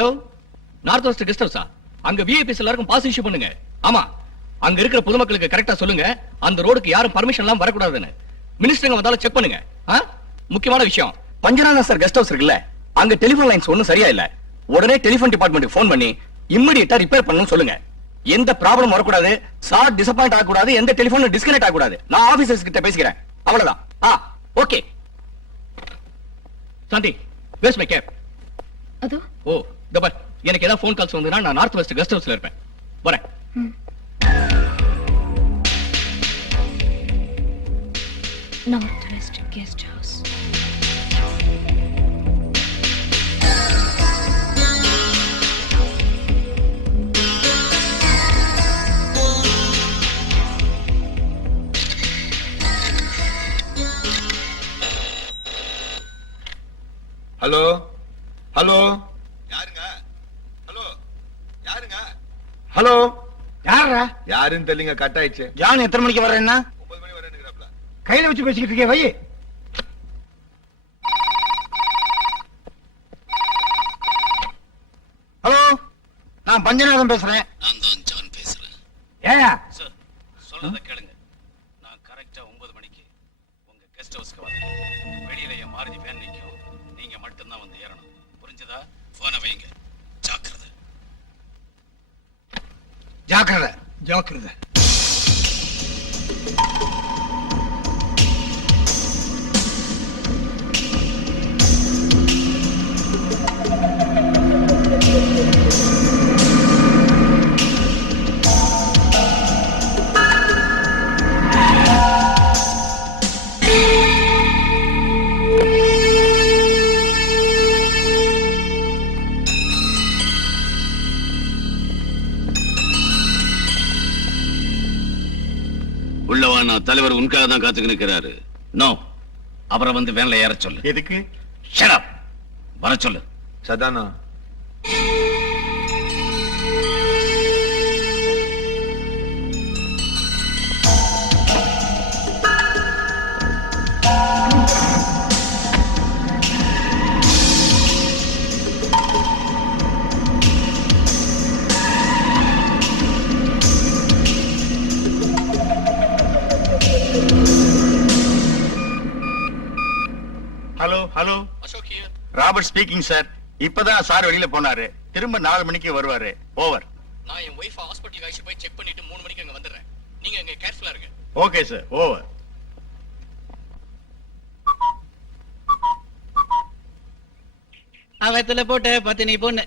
Hello north west guest ஹவுஸா அங்க VIPs எல்லாருக்கும் பாஸ் இஷ்யூ பண்ணுங்க. ஆமா. அங்க இருக்கிற பொதுமக்களுக்கு கரெக்டா சொல்லுங்க. அந்த ரோடுக்கு யாரும் பர்மிஷன் எல்லாம் வரக்கூடாதுன்னு. மினிஸ்டருங்க வந்தாலும் செக் பண்ணுங்க? முக்கியமான விஷயம். பஞ்சநாதன் சார் கெஸ்ட் ஹவுஸ் இருக்குல்ல? அங்க டெலிபோன் லைன்ஸ் ஒண்ணும் சரியா இல்ல. உடனே டெலிபோன் டிபார்ட்மெண்ட் ஃபோன் பண்ணி இம்மிடியட்டா ரிப்பேர் பண்ணணும்னு சொல்லுங்க. எந்த ப்ராப்ளம் வரக்கூடாது? சார் டிசப்பாயிண்ட் ஆகக்கூடாது. எந்த டெலிபோன் டிஸ்கனெக்ட் ஆகக்கூடாது. நான் ஆபீசர்ஸ் கிட்ட பேசிக்கிறேன். அவ்வளவுதான். ஆ okay Shanthi where's my cap அதோ. ஓ. இந்த பார் எனக்கு ஏதாவது ஃபோன் கால்ஸ் வந்ததுன்னா நான் நார்த் வெஸ்ட் கெஸ்ட் ஹவுஸ்ல இருப்பேன். வரேன் north west guest house hello hello hello. யாரா யாருன்னு தெரியலங்க கட் ஆயிடுச்சு. ஜான் எத்தனை மணிக்கு வர்றேன்னா கையில வச்சு பேசிக்கிட்டு இருக்கே வை ஹலோ நான் பஞ்சநாதன் பேசுறேன். நான் தான் ஜான் பேசுறேன். ஏயா சார் சொல்றத கேளுங்க. நான் கரெக்டா ஒன்பது மணிக்கு உங்க கெஸ்ட் ஹவுஸ்க்கு வரேன் வெளியில என் மாருதி வேன் நிற்கும் நீங்க மட்டும்தான் வந்து ஏறணும். புரிஞ்சதா? போனை வைங்க ஜாக்கிரதை ஜாக்கிரதை ஜாக்கிரதை. நான் தலைவர் உனக்காக தான் காத்துக்கு நிற்கிறாரு. நோ அவரை வந்து வேன்ல ஏற சொல்லு. எதுக்கு? Up. வர சொல்லு. Sadhana hello hello Ashok. Robert speaking sir இப்பதான் சார் வெளியில போனாரு. திரும்ப நாலு மணிக்கு வருவாரு. ஓவர் நான் என் ஒய்ஃப் ஹாஸ்பிட்டலுக்கு அழைச்சு போய் செக் பண்ணிட்டு மூணு மணிக்கு அங்க வந்துடுறேன். நீங்க அங்க கேர்ஃபுல்லா இருங்க. ஓகே சார் ஓவர் அவத்துல போட்டு பத்தினி பொண்ணு.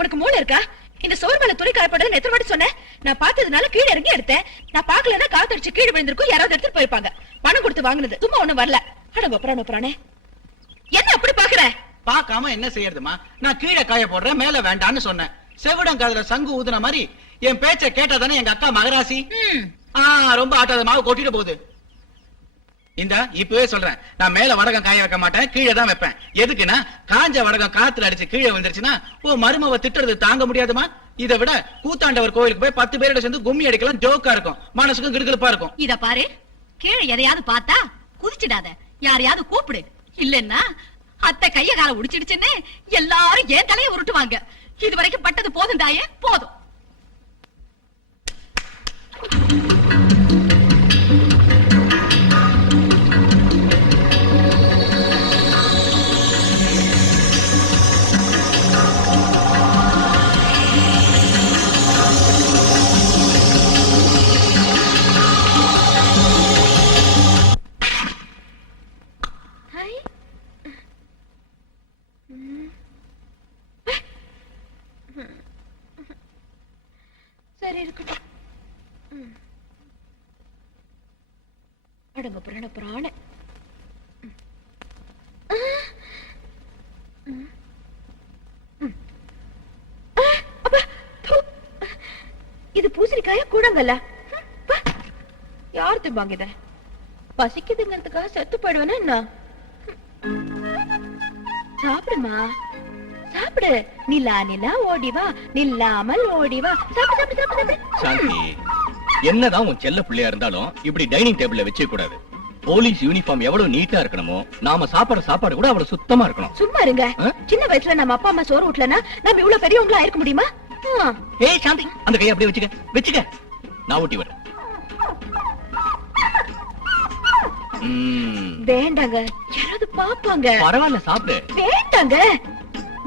உனக்கு மூளை இருக்கா? இந்த சோறு மேல துணி காயப்படுறது எத்தனை வாட்டி சொன்னேன்? நான் பார்த்ததுனால கீழே இறங்கி எடுத்தேன். நான் பார்க்கலன்னா காத்தடிச்சு கீழே விழுந்திருக்கும். யாராவது எடுத்துட்டு போயிருப்பாங்க. பணம் கொடுத்து வாங்குனது. சும்மா ஒண்ணும் வரல. அட ஒப்பரான ஒப்பரானே. என்ன அப்படி பாக்குற பார்க்காம என்ன செய்யறதுமா நான் கீழே காய போடுறேன் மேல வேண்டான்னு சொன்னேன். செவிடம் காதுல சங்கு ஊதுன மாதிரி என் பேச்ச கேட்டாதானே எங்க அக்கா மகராசி? ரொம்ப ஆட்டாத மாவு கொட்டிட்டு போகுது. இந்த இப்பவே சொல்றேன். நான் மேல வடகம் காய வைக்க மாட்டேன் கீழே தான் வைப்பேன். எதுக்குன்னா காஞ்ச வடகம் காத்துல அடிச்சு கீழே வந்துருச்சுன்னா ஓ மருமவ திட்டுறது தாங்க முடியாதுமா? இதை விட கூத்தாண்டவர் கோயிலுக்கு போய் பத்து பேரோட சேர்ந்து கும்மி அடிக்கலாம் ஜோக்கா இருக்கும். மனசுக்கும் கிடுகிடுப்பா இருக்கும். இத பாரு. கீழே எதையாவது பார்த்தா குதிச்சிடாத. யாரையாவது கூப்பிடு. இல்லன்னா அத்தை கைய கால உடிச்சிடுச்சுன்னு எல்லாரும் ஏன் தலையை உருட்டுவாங்க? இது வரைக்கும் பட்டது போதும் தாயே போதும். புராண புராண ம். ஆ. ம். ம். ஆ, அப்பா, தூ. இது பூசணிக்காயா கூடங்கல்ல. யார் திம்பாங்க இதை பசிக்குதுங்கிறதுக்காக செத்து போயிடுவேனா என்ன சாப்பிடுமா சாப்பிடு நிலா நிலா ஓடி வா நில்லாமல் ஓடி வா சாப்பிடு சாப்பிடு சாப்பிடு சாந்தி என்னதான் உன் செல்ல பிள்ளையா இருந்தாலும் இப்படி டைனிங் டேபிள்ல வச்சுக்க கூடாது போலீஸ் யூனிஃபார்ம் எவ்வளவு நீட்டா இருக்கணுமோ நாம சாப்பாடு சாப்பாடு கூட அவ்வளவு சுத்தமா இருக்கணும். சும்மா இருங்க? சின்ன வயசுல நம்ம அப்பா அம்மா சோறு ஊட்டலனா நம்ம இவ்வளவு பெரியவங்களா இருக்க முடியுமா. ஏய் சாந்தி அந்த கையை அப்படியே வச்சுக்க வச்சுக்க. நான் ஊட்டி வரேன் வேண்டாங்க. யாராவது பாப்பாங்க. பரவாயில்ல சாப்பிடு. வேண்டாங்க.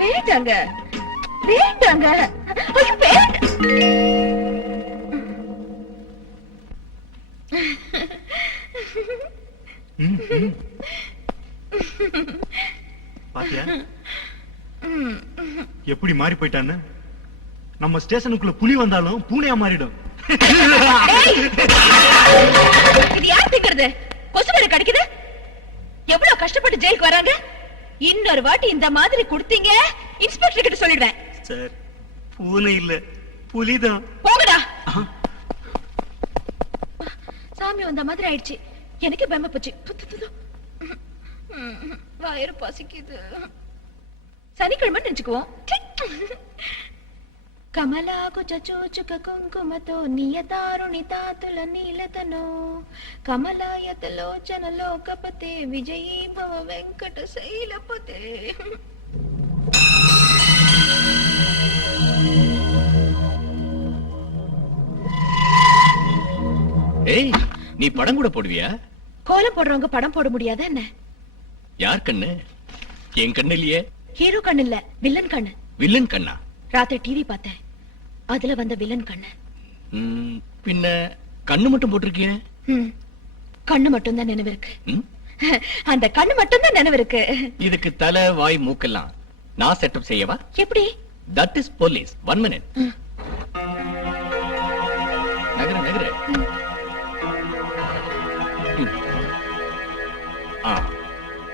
வேண்டாங்க. வேண்டாங்க. ஐயோ, வேண்டாம். பாத்தியா? எப்படி மாறி போயிட்டான்னு? நம்ம ஸ்டேஷனுக்குள்ள புலி வந்தாலும் பூனையா மாறிடும். இது யார் திங்கிறது கொசு வேற கடிக்குது? எவ்வளவு கஷ்டப்பட்டு ஜெயிலுக்கு வராங்க? இன்னொரு வாட்டி இந்த மாதிரி கொடுத்தீங்க இன்ஸ்பெக்டர் கிட்ட சொல்லிடுவேன். சார் பூனை இல்ல புலிதான். போங்கடா. சாமி வந்த மாதிரி ஆயிடுச்சு. எனக்கு பயமா போச்சு து, து, து, து. ம், வயிறு பசிக்குது சனிக்கிழமை நினைச்சுக்குவோம் కమలాకు చచూచుక కుంకుమతో నియతారుణి తాతుల నీలతనో కమలాయతలోచన లోకపతే విజయీ భవ వెంకట శైలపతే ஏய் நீ படம் கூட போடுவியா கோலம் போடுறவங்க படம் போட முடியாதா என்ன? யார் கண்ணு? என் கண்ணு இல்லையே. ஹீரோ கண்ணு இல்ல வில்லன் கண்ணு. வில்லன் கண்ணா? ராத்திரி டிவி பார்த்தேன். அதுல வந்த வில்லன் கண்ணு. பின்ன கண்ணு மட்டும் போட்டிருக்கிய? ம், கண்ணு மட்டும்தான் நினைவு இருக்கு? அந்த கண்ணு மட்டும்தான் நினைவு இருக்கு. இதுக்கு தலை வாய் மூக்கெல்லாம் நான் செட்டப் செய்யவா? எப்படி? That is police one minute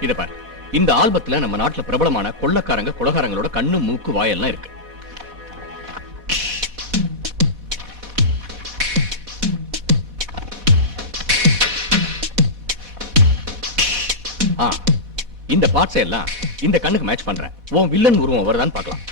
இத பாரு. இந்த ஆல்பத்துல நம்ம நாட்டுல பிரபலமான கொள்ளக்காரங்க குலகாரங்களோட கண்ணு மூக்கு வாயெல்லாம் இருக்கு. இந்த பார்ட்ஸ் எல்லாம் இந்த கண்ணுக்கு மேட்ச் பண்றேன். உன் வில்லன் உருவம் வருதான்னு பாக்கலாம்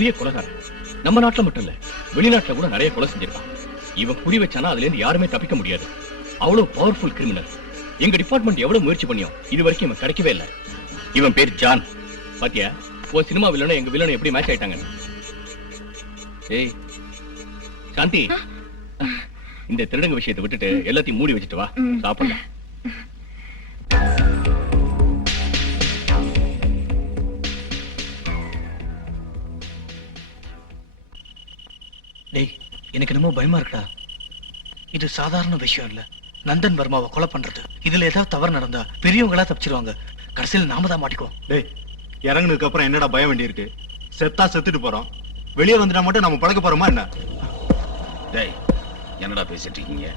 பெரிய கொலைகாரன் நம்ம நாட்டுல மட்டும் இல்ல வெளிநாட்டுல கூட நிறைய கொலை செஞ்சிருக்கான். இவன் குறி வச்சானா அதுல இருந்து யாருமே தப்பிக்க முடியாது. அவ்வளவு பவர்ஃபுல் கிரிமினல் எங்க டிபார்ட்மெண்ட் எவ்வளவு முயற்சி பண்ணியும் இது வரைக்கும் இவன் கிடைக்கவே இல்ல. இவன் பேர் ஜான். பாத்தியா? உன் சினிமா வில்லனும் எங்க வில்லனும் எப்படி மேட்ச் ஆயிட்டாங்க ஏய் சாந்தி. இந்த திருடங்க விஷயத்தை விட்டுட்டு எல்லாத்தையும் மூடி வச்சுட்டு வா. சாப்பிடலாம். டேய் எனக்கு என்னமோ பயமா இருக்குடா. இது சாதாரண விஷயம் இல்ல. நந்தன் வர்மாவை கொலை பண்றது. இதுல ஏதாவது தவறு நடந்தா பெரியவங்களா தப்பிச்சிருவாங்க. கடைசியில் நாம தான் மாட்டிக்குவோம். டேய் இறங்குனதுக்கு அப்புறம் என்னடா பயம் வேண்டியிருக்கு? செத்தா செத்துட்டு போறோம். வெளியே வந்துட்டா மட்டும் நம்ம பழக்க போறோமா என்ன? டேய் என்னடா பேசிட்டு இருக்கீங்க?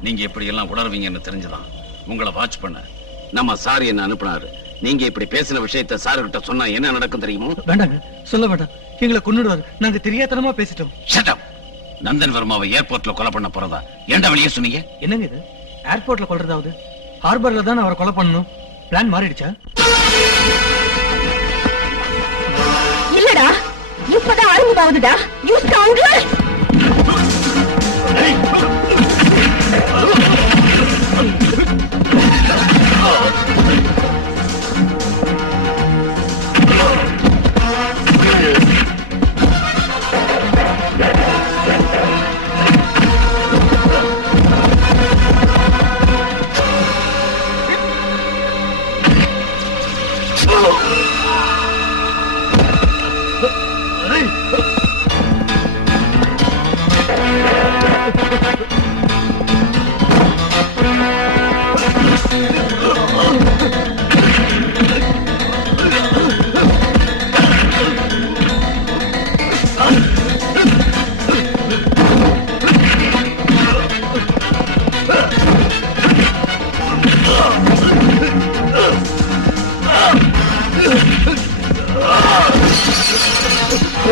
நீங்க இப்படி எல்லாம் உணர்வீங்கன்னு தெரிஞ்சுதான். உங்களை வாட்ச் பண்ண. நம்ம சார் என்ன அனுப்புனாரு? நீங்க இப்படி பேசின விஷயத்த சார் கிட்ட சொன்னா என்ன நடக்கும் தெரியுமோ? வேண்டாங்க சொல்ல வேண்டாம். எங்களை கொன்னுடுவாரு. நாங்க தெரியாதனமா பேசிட்டோம். Up. நந்தன் வர்மாவை ஏர்போர்ட்ல கொலை பண்ண போறதா? ஏன்டா வெளியே சொன்னீங்க? என்னங்க இது? ஏர்போர்ட்ல கொல்றதாவது ஹார்பர்ல தான் அவரை கொலை பண்ணணும். பிளான் மாறிடுச்சா? இல்லடா இப்பதான் ஆரம்பமாவதுடா யூ ஸ்ட்ராங்கர் ஆ